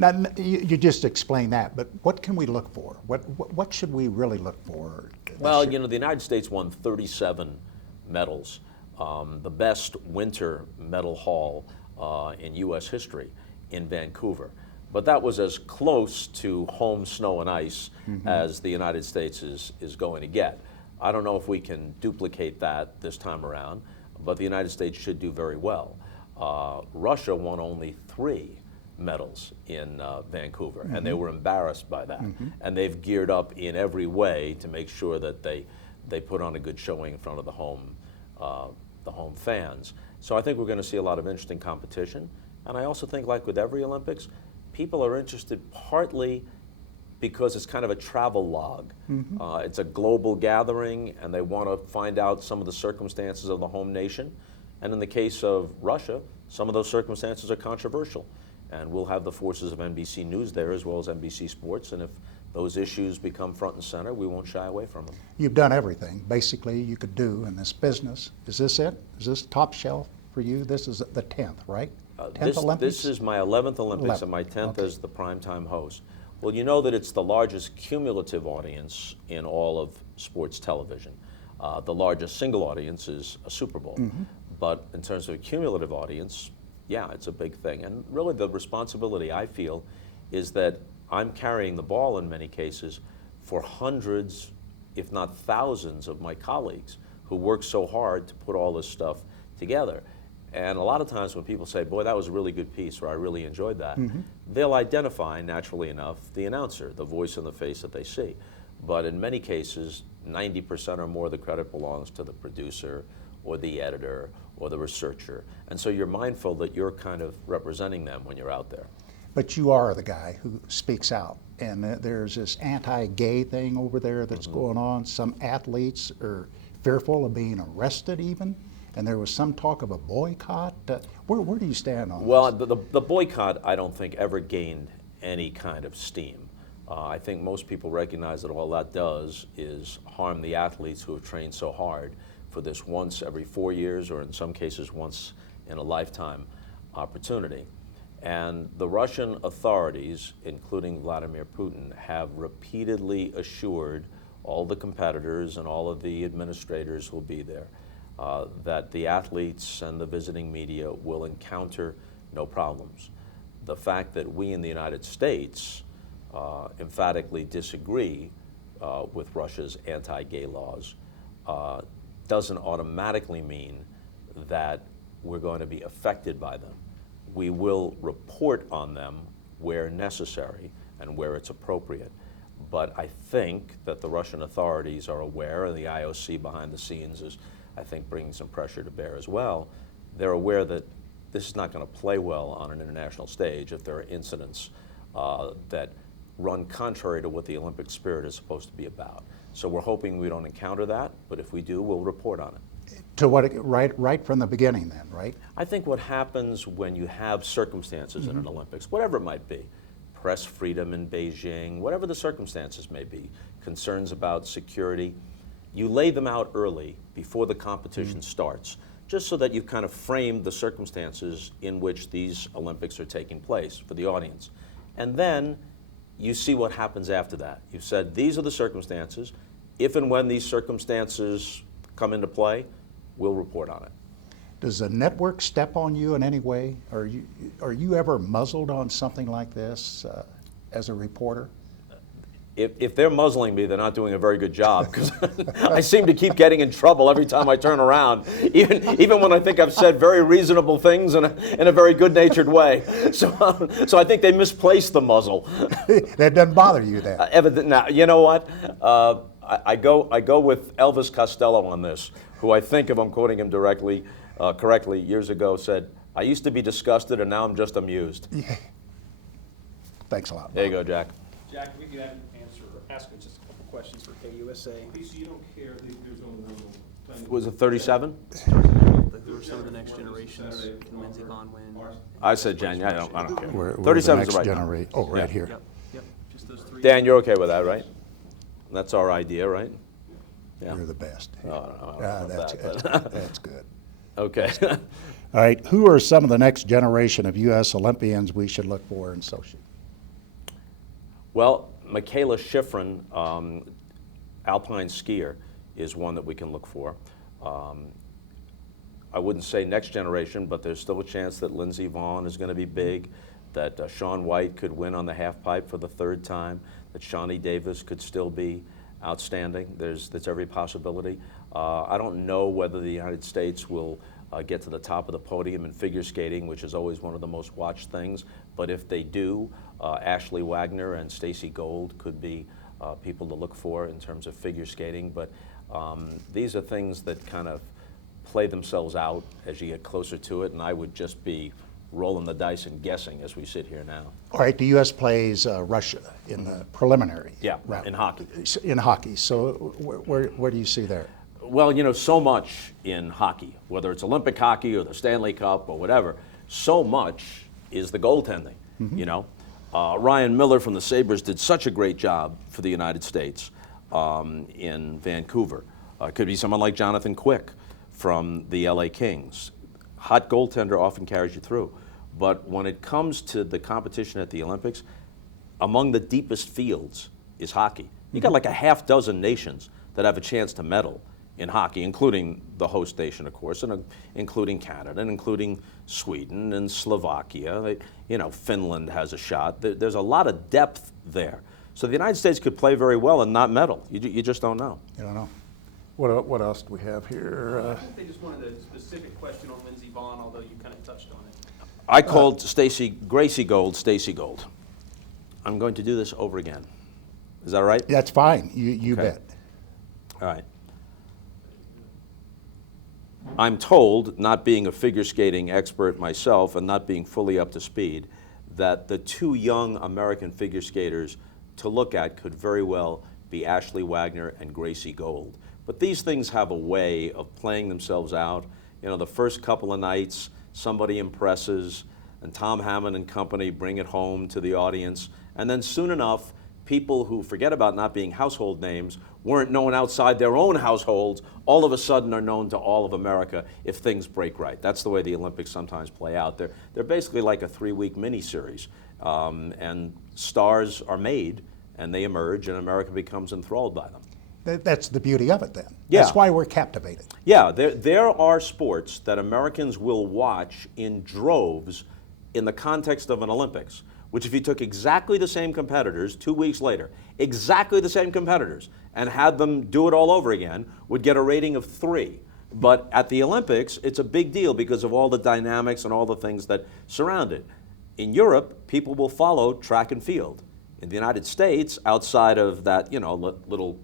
Now, you just explained that, but what can we look for? What should we really look for? Well, you know, the United States won 37 medals, the best winter medal haul in U.S. history in Vancouver. But that was as close to home snow and ice as the United States is going to get. I don't know if we can duplicate that this time around, but the United States should do very well. Russia won only 3 medals in Vancouver, and they were embarrassed by that. And they've geared up in every way to make sure that they put on a good showing in front of the home fans. So I think we're going to see a lot of interesting competition. And I also think, like with every Olympics, people are interested partly because it's kind of a travel log. It's a global gathering, and they want to find out some of the circumstances of the home nation. And in the case of Russia, some of those circumstances are controversial. And we'll have the forces of NBC News there as well as NBC Sports. And if those issues become front and center, we won't shy away from them. You've done everything, basically, you could do in this business. Is this it? Is this top shelf for you? This is the 10th, right? 10th Olympics? This is my 11th Olympics and my 10th as the primetime host. Well, you know that it's the largest cumulative audience in all of sports television. The largest single audience is a Super Bowl. But in terms of a cumulative audience, yeah, it's a big thing. And really the responsibility, I feel, is that I'm carrying the ball in many cases for hundreds, if not thousands, of my colleagues who work so hard to put all this stuff together. And a lot of times when people say, boy, that was a really good piece, or I really enjoyed that, they'll identify, naturally enough, the announcer, the voice and the face that they see. But in many cases, 90% or more of the credit belongs to the producer or the editor or the researcher. And so you're mindful that you're kind of representing them when you're out there. But you are the guy who speaks out. And there's this anti-gay thing over there that's going on. Some athletes are fearful of being arrested even. And there was some talk of a boycott. Where do you stand on Well, this? the boycott, I don't think, ever gained any kind of steam. I think most people recognize that all that does is harm the athletes who have trained so hard for this once every 4 years, or in some cases once in a lifetime opportunity. And the Russian authorities, including Vladimir Putin, have repeatedly assured all the competitors and all of the administrators who will be there that the athletes and the visiting media will encounter no problems. The fact that we in the United States emphatically disagree with Russia's anti-gay laws doesn't automatically mean that we're going to be affected by them. We will report on them where necessary and where it's appropriate. But I think that the Russian authorities are aware, and the IOC behind the scenes is, I think, bringing some pressure to bear as well. They're aware that this is not going to play well on an international stage if there are incidents that run contrary to what the Olympic spirit is supposed to be about. So we're hoping we don't encounter that, but if we do, we'll report on it. To what, right from the beginning then, right? I think what happens when you have circumstances in an Olympics, whatever it might be, press freedom in Beijing, whatever the circumstances may be, concerns about security, you lay them out early before the competition starts, just so that you've kind of framed the circumstances in which these Olympics are taking place for the audience. And then you see what happens after that. You've said, these are the circumstances. If and when these circumstances come into play, we'll report on it. Does the network step on you in any way? Are you ever muzzled on something like this as a reporter? If they're muzzling me, they're not doing a very good job, because I seem to keep getting in trouble every time I turn around, even when I think I've said very reasonable things in a very good-natured way. So I think they misplaced the muzzle. That doesn't bother you then? Now, you know what? I go with Elvis Costello on this, who I think, if I'm quoting him correctly, years ago said, "I used to be disgusted, and now I'm just amused." Yeah. Thanks a lot. There you go, Jack. Jack, we can ask us just a couple questions for KUSA. So you don't care if there's only one playing? Was it 37? Who are some of the next generations? Can Lindsey Vonn win? I said Jan. I don't care. We're 37 is the the right next number. generation. Oh, right Yeah. here. Yep. Just those three. Dan, you're okay with that, right? That's our idea, right? Yeah. You're the best. Oh, I don't know That's about that, that's good. Okay. All right, who are some of the next generation of U.S. Olympians we should look for in Sochi? Well, Michaela Schifrin, alpine skier, is one that we can look for. I wouldn't say next generation, but there's still a chance that Lindsey Vonn is going to be big, that Shaun White could win on the half pipe for the third time, that Shawnee Davis could still be outstanding. That's every possibility. I don't know whether the United States will get to the top of the podium in figure skating, which is always one of the most watched things. But if they do, Ashley Wagner and Stacey Gold could be people to look for in terms of figure skating. But these are things that kind of play themselves out as you get closer to it, and I would just be rolling the dice and guessing as we sit here now. All right, the U.S. plays Russia in the preliminary Yeah, round. in hockey. In hockey. So where do you see there? Well, you know, so much in hockey, whether it's Olympic hockey or the Stanley Cup or whatever, so much is the goaltending, you know. Ryan Miller from the Sabres did such a great job for the United States in Vancouver. It could be someone like Jonathan Quick from the LA Kings. Hot goaltender often carries you through. But when it comes to the competition at the Olympics, among the deepest fields is hockey. You got like a half dozen nations that have a chance to medal in hockey, including the host nation, of course, and including Canada, and including Sweden and Slovakia. You know, Finland has a shot. There's a lot of depth there. So the United States could play very well and not medal. You just don't know. You don't know. What else do we have here? I think they just wanted a specific question on Lindsey Vonn, although you kind of touched on it. I called Gracie Gold, Stacey Gold. I'm going to do this over again. Is that all right? That's fine. You Okay. bet. All right. I'm told, not being a figure skating expert myself and not being fully up to speed, that the two young American figure skaters to look at could very well be Ashley Wagner and Gracie Gold. But these things have a way of playing themselves out. You know, the first couple of nights, somebody impresses, and Tom Hammond and company bring it home to the audience. And then soon enough, people who forget about not being household names, weren't known outside their own households, all of a sudden are known to all of America if things break right. That's the way the Olympics sometimes play out. They're basically like a 3-week miniseries. And stars are made, and they emerge, and America becomes enthralled by them. That's the beauty of it then. Yeah. That's why we're captivated. Yeah, there are sports that Americans will watch in droves in the context of an Olympics, which if you took exactly the same competitors 2 weeks later, exactly the same competitors, and had them do it all over again, would get a rating of 3. But at the Olympics, it's a big deal because of all the dynamics and all the things that surround it. In Europe, people will follow track and field. In the United States, outside of that, you know, little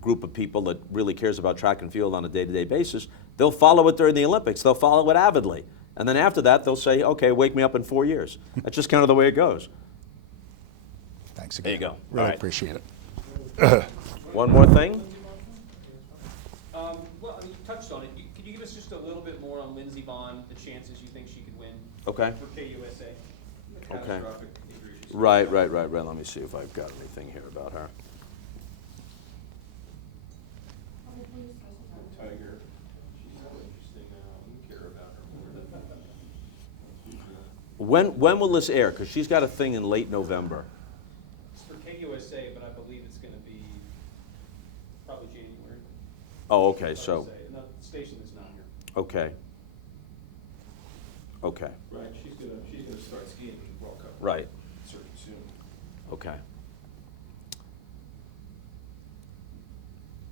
group of people that really cares about track and field on a day-to-day basis, they'll follow it during the Olympics. They'll follow it avidly. And then after that, they'll say, okay, wake me up in 4 years. That's just kind of the way it goes. Thanks There again. you go. Really All right. appreciate it. One more thing? Well, I mean, you touched on it. Could you give us just a little bit more on Lindsey Vonn, the chances you think she could win Okay. for KUSA? Okay. Catastrophic injuries. Right. Let me see if I've got anything here about her. Tiger, she's so interesting now, we care about her more than. When will this air? Because she's got a thing in late November. It's for KUSA, but I believe it's going to be probably January. Oh, okay, so, KUSA. No, the station is not here. okay. Okay, Right, she's gonna start skiing in the World Cup. right, Certain soon. okay.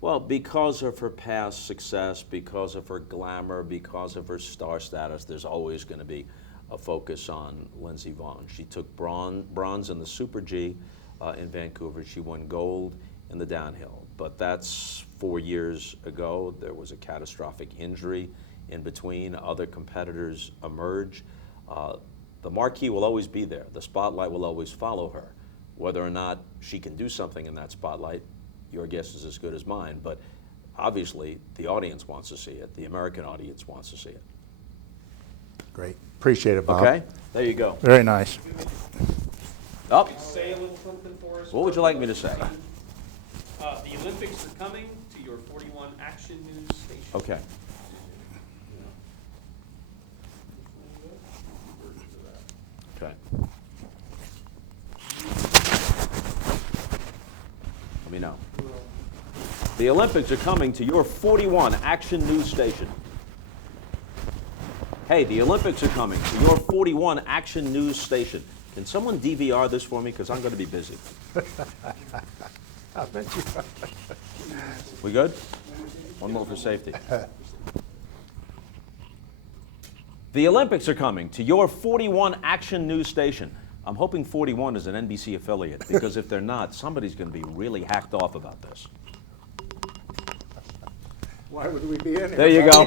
Well, because of her past success, because of her glamour, because of her star status, there's always going to be a focus on Lindsey Vonn. She took bronze in the Super G in Vancouver. She won gold in the downhill. But that's 4 years ago. There was a catastrophic injury in between. Other competitors emerge. The marquee will always be there. The spotlight will always follow her. Whether or not she can do something in that spotlight, your guess is as good as mine, but obviously the audience wants to see it. The American audience wants to see it. Great. Appreciate it, Bob. Okay? There you go. Very nice. Up. Say a little something for us. What would you like me to say? The Olympics are coming to your 41 Action News station. Okay. Okay. me know. The Olympics are coming to your 41 Action News station. Hey, the Olympics are coming to your 41 Action News station. Can someone DVR this for me? Because I'm going to be busy. I bet you. We good? One more for safety. The Olympics are coming to your 41 Action News station. I'm hoping 41 is an NBC affiliate, because if they're not, somebody's going to be really hacked off about this. Why would we be in here? There you go.